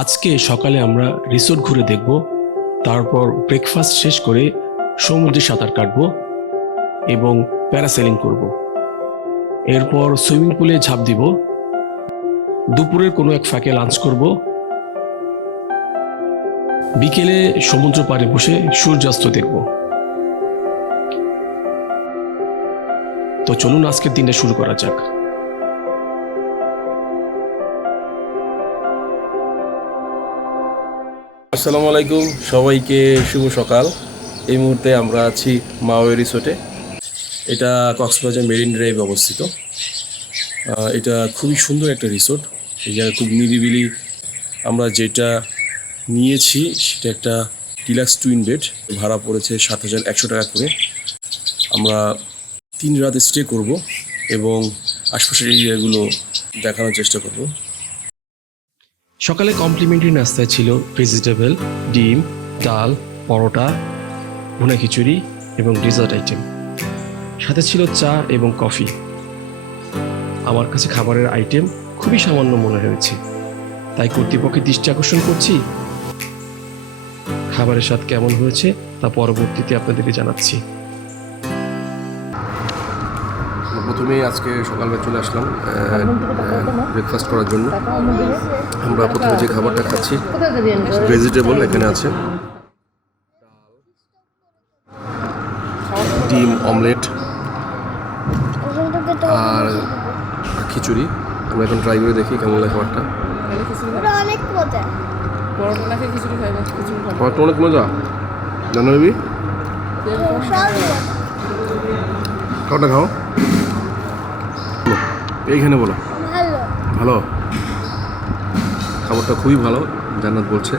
আজকে সকালে আমরা রিসোর্ট ঘুরে দেখব, তারপর ব্রেকফাস্ট শেষ করে সমুদ্রে সাঁতার কাটবো এবং প্যারাসেলিং করব। এরপর সুইমিং পুলে ঝাঁপ দিব, দুপুরের কোনো এক ফাঁকে লাঞ্চ করব, বিকেলে সমুদ্র পাড়ে বসে সূর্যাস্ত দেখব। তো চলুন আজকের দিনটা শুরু করা যাক। আসসালামু আলাইকুম, সবাইকে শুভ সকাল। এই মুহূর্তে আমরা আছি মাওয়ে রিসোর্টে। এটা কক্সবাজার মেরিন ড্রাইভে অবস্থিত। এটা খুবই সুন্দর একটা রিসোর্ট। এই জায়গায় খুব নিরিবিলি। আমরা যেটা নিয়েছি সেটা একটা ডিলাক্স টুইন বেড, ভাড়া পড়েছে 7,100 টাকা করে। আমরা 3 রাত স্টে করব এবং আশপাশের এরিয়াগুলো দেখানোর চেষ্টা করব। সকালে কমপ্লিমেন্টারি নাস্তায় ছিল ভেজিটেবল, ডিম, ডাল, পরোটা, ভুনা খিচুড়ি এবং ডেজার্ট আইটেম। সাথে ছিল চা এবং কফি। আমার কাছে খাবারের আইটেম খুবই সামান্য মনে হয়েছে, তাই কর্তৃপক্ষের দৃষ্টি আকর্ষণ করছি। খাবারের স্বাদ কেমন হয়েছে তা পরবর্তীতে আপনাদেরকে জানাচ্ছি। প্রথমেই আজকে সকালবেলা চলে আসলাম ব্রেকফাস্ট করার জন্য। আমরা প্রথমে যে খাবারটা খাচ্ছি ভেজিটেবল, এখানে আছে ডিম অমলেট আর খিচুড়ি। আমরা এখন ট্রাই করে দেখি কেমন লাগে খাবারটা। খাবারটা অনেক মজা, জানো বেবি? খাওয়াটা খাও, এইখানে বলো। ভালো, খাবারটা খুবই ভালো, জান্নাত বলছে।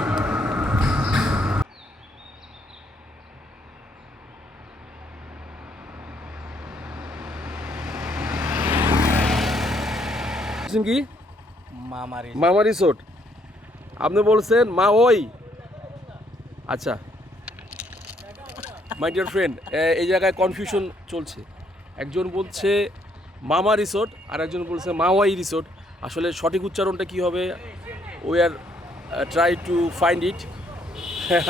কি মামা রিসোর্ট আপনি বলছেন মা ওই? আচ্ছা মাই ডিয়ার ফ্রেন্ড, এই জায়গায় কনফিউশন চলছে। একজন বলছে মামা রিসোর্ট আর একজন বলছে মাওয়াই রিসোর্ট। আসলে সঠিক উচ্চারণটা কি হবে? We are try to find it.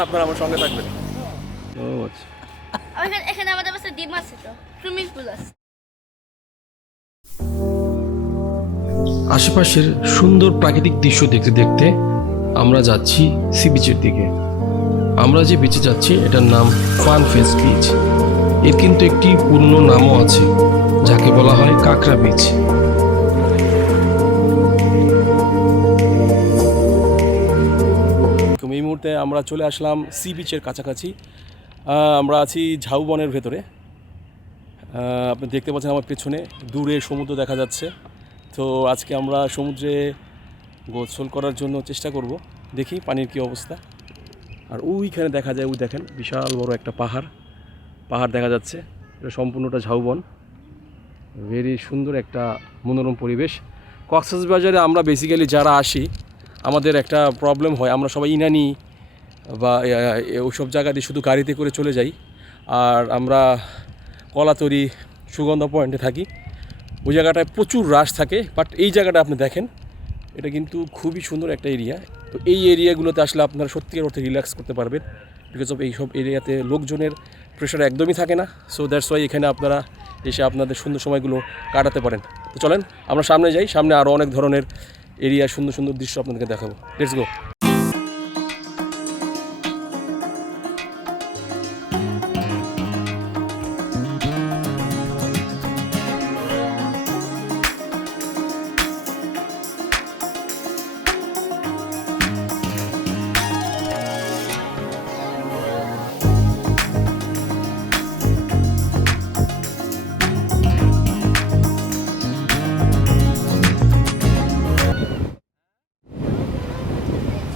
আপনারা আমার সঙ্গে থাকবেন। ও আচ্ছা, এখানে আমাদের কাছে ডিম আছে, তো সুইমিং পুল আছে। আশেপাশের সুন্দর প্রাকৃতিক দৃশ্য দেখতে দেখতে আমরা যাচ্ছি সি বিচের দিকে। আমরা যে বিচে যাচ্ছি এটার নাম ফান ফেস্ট বিচ। এর কিন্তু একটি পূর্ণ নামও আছে, যাকে বলা হয় কাঁকড়া বিচ। এই মুহূর্তে আমরা চলে আসলাম সি বিচের কাছাকাছি। আমরা আছি ঝাউবনের ভেতরে। আপনি দেখতে পাচ্ছেন আমার পেছনে দূরে সমুদ্র দেখা যাচ্ছে। তো আজকে আমরা সমুদ্রে গোসল করার জন্য চেষ্টা করব, দেখি পানির কী অবস্থা। আর ওইখানে দেখা যায়, ওই দেখেন বিশাল বড় একটা পাহাড় দেখা যাচ্ছে। এটা সম্পূর্ণটা ঝাউবন। ভেরি সুন্দর একটা মনোরম পরিবেশ। কক্সবাজারে আমরা বেসিক্যালি যারা আসি, আমাদের একটা প্রবলেম হয়, আমরা সবাই ইনানি বা ওইসব জায়গাতে শুধু গাড়িতে করে চলে যাই। আর আমরা কলাতরি সুগন্ধা পয়েন্টে থাকি, ওই জায়গাটায় প্রচুর রাশ থাকে। বাট এই জায়গাটা আপনি দেখেন, এটা কিন্তু খুবই সুন্দর একটা এরিয়া। তো এই এরিয়াগুলোতে আসলে আপনারা সত্যিকার অর্থে রিল্যাক্স করতে পারবেন, বিকজ অফ এইসব এরিয়াতে লোকজনের প্রেশার একদমই থাকে না। সো দ্যাটস ওয়াই এখানে আপনারা এসে আপনাদের সুন্দর সময়গুলো কাটাতে পারেন। তো চলেন আমরা সামনে যাই, সামনে আরও অনেক ধরনের এরিয়া, সুন্দর সুন্দর দৃশ্য আপনাদেরকে দেখাবো। Let's go.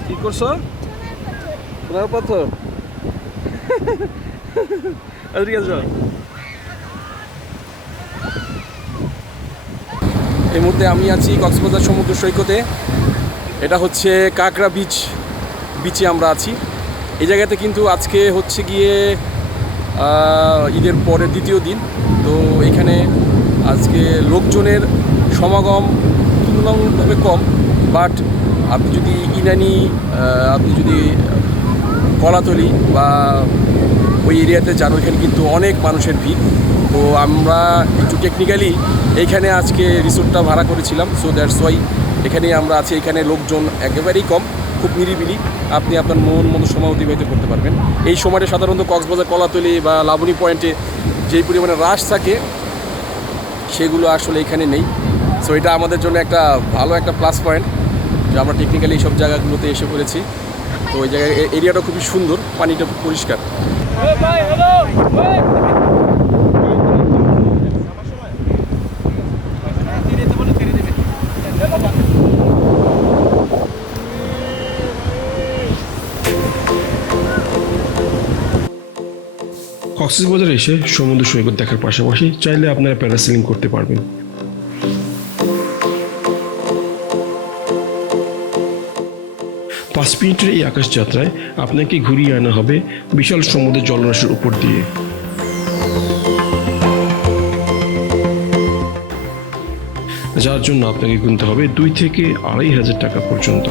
কি করছো? সোনার পাথর। ঠিক আছে। এই মুহূর্তে আমি আছি কক্সবাজার সমুদ্র সৈকতে। এটা হচ্ছে কাঁকড়া বিচে আমরা আছি। এই জায়গাতে কিন্তু আজকে হচ্ছে গিয়ে ঈদের পরে দ্বিতীয় দিন। তো এখানে আজকে লোকজনের সমাগম তুলনামূলকভাবে কম, বাট আপনি যদি ইনানি, আপনি যদি কলাতলি বা ওই এরিয়াতে যান, ওইখানে কিন্তু অনেক মানুষের ভিড়। তো আমরা একটু টেকনিক্যালি এইখানে আজকে রিসোর্টটা ভাড়া করেছিলাম, সো দ্যাটস ওয়াই এখানে আমরা আছি। এখানে লোকজন একেবারেই কম, খুব নিরিবিলি, আপনি আপনার মন মতো সময় অতিবাহিত করতে পারবেন। এই সময়টা সাধারণত কক্সবাজার, কলাতলি বা লাবণী পয়েন্টে যেই পরিমাণে রাশ থাকে সেগুলো আসলে এখানে নেই। সো এটা আমাদের জন্য একটা ভালো একটা প্লাস পয়েন্ট যে আমরা টেকনিক্যালি এইসব জায়গাগুলোতে এসে পড়েছি। তো ওই জায়গায় এরিয়াটা খুবই সুন্দর, পানিটা খুব পরিষ্কার। কক্সবাজারে এসে সমুদ্র সৈকত দেখার পাশাপাশি চাইলে আপনারা প্যারাসেলিং করতে পারবেন। 5 মিনিটের এই আকাশ যাত্রায় আপনাকে ঘুরিয়ে আনা হবে বিশাল সমুদ্রের জলরাশির উপর দিয়ে। যার জন্য আপনাকে গুনতে হবে 2 থেকে 2,500 টাকা পর্যন্ত।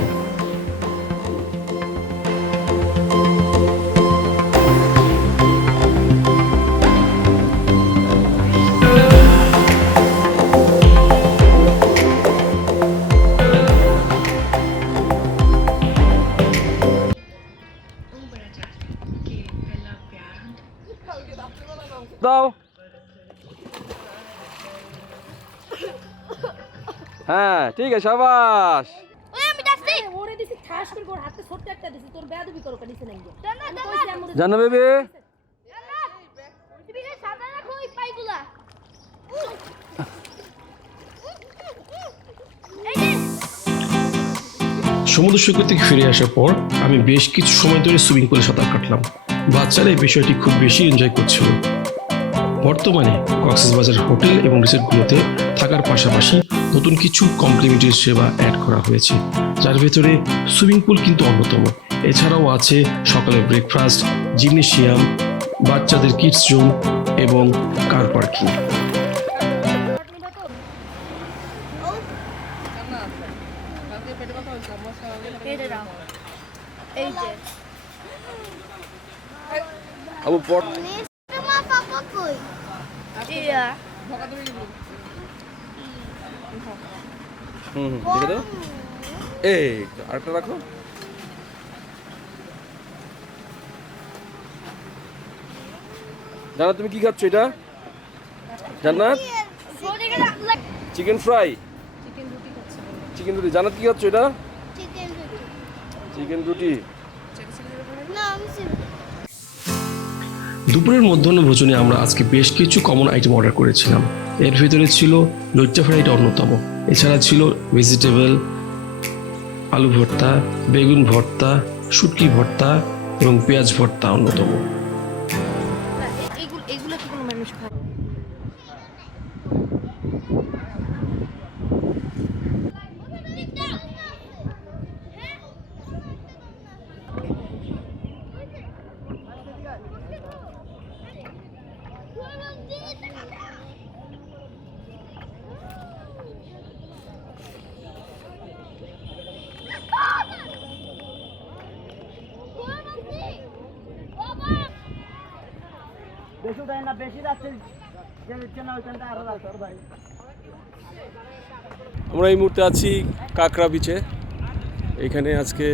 দাও। হ্যাঁ, ঠিক আছে, সাবাস। ওই আমি যাচ্ছি। ওরে দিছি ঠাস করে ওর হাতে ছোট্ট একটা দিছি তোর বেয়াদবি করো দিছে নাই গো জানো বেবি, তুমি কি সাদা রাখো ওই পাইগুলা? এই যে সমুদ্র সৈকত থেকে ফিরে আসার পর আমি বেশ কিছু সময় ধরে সুইমিং পুলে সাঁতার কাটলাম। বাচ্চারা এই বিষয়টি খুব বেশি এনজয় করছিল। বর্তমানে কক্সবাজার হোটেল এবং রিসোর্টগুলোতে থাকার পাশাপাশি নতুন কিছু কমপ্লিমেন্টারি সেবা অ্যাড করা হয়েছে, যার ভেতরে সুইমিং পুল কিন্তু অন্যতম। এছাড়াও আছে সকালের ব্রেকফাস্ট, জিমনেশিয়াম, বাচ্চাদের কিডস রুম এবং কার পার্কিং। এই যে আবু পট তোমার পাপা কই? ইয়া দেখে দাও। এই আরেকটা রাখো। জান্নাত, তুমি কি খাচ্ছ এটা? জান্নাত, চিকেন ফ্রাই, চিকেন রুটি। জান্নাত কি খাচ্ছ এটা? চিকেন রুটি। চিকেন রুটি। না আমি দুপুরের মধ্যাহ্ন ভোজনে আমরা আজকে বেশ কিছু কমন আইটেম অর্ডার করেছিলাম। এর ভিতরে ছিল লজ্জা ফ্রাইটা অন্যতম। এছাড়া ছিল ভেজিটেবল, আলু ভর্তা, বেগুন ভর্তা, শুটকি ভর্তা এবং পেঁয়াজ ভর্তা অন্যতম। এগুলো কি কোনো মানুষ খায়? আমরা এই মুহূর্তে আছি কাঁকড়া বিচে। এখানে আজকে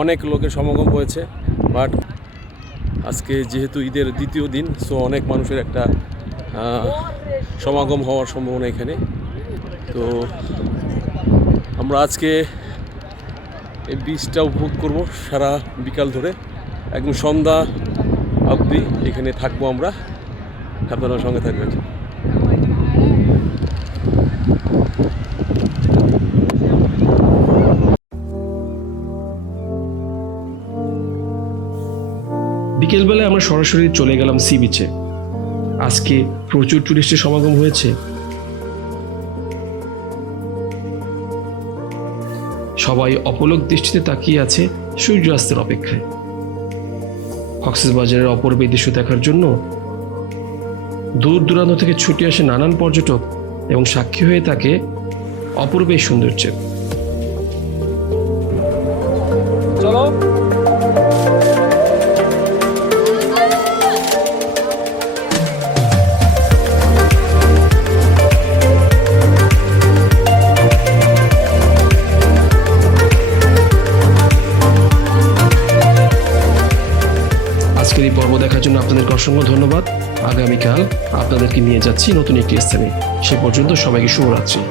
অনেক লোকের সমাগম হয়েছে, বাট আজকে যেহেতু ঈদের দ্বিতীয় দিন, সো অনেক মানুষের একটা সমাগম হওয়ার সম্ভাবনা এখানে। তো আমরা আজকে এই বীজটা উপভোগ করব সারা বিকাল ধরে, একদম সন্ধ্যা অবধি এখানে থাকবো আমরা। আপনারা সঙ্গে থাকবেন। বিকেলবেলায় আমরা সরাসরি চলে গেলাম সি বিচে। আজকে প্রচুর টুরিস্টের সমাগম হয়েছে। সবাই অপলক দৃষ্টিতে তাকিয়ে আছে সূর্যাস্তের অপেক্ষায়। কক্সবাজারের অপূর্ব দৃশ্য দেখার জন্য দূর দূরান্ত থেকে ছুটে আসে নানান পর্যটক এবং সাক্ষী হয়ে থাকে অপূর্ব এই সৌন্দর্যের। চলো। আজকের এই পর্ব দেখার জন্য আপনাদেরকে অসংখ্য ধন্যবাদ। আগামীকাল আপনাদেরকে নিয়ে যাচ্ছি নতুন একটি স্থানে। সে পর্যন্ত সবাইকে শুভরাত্রি।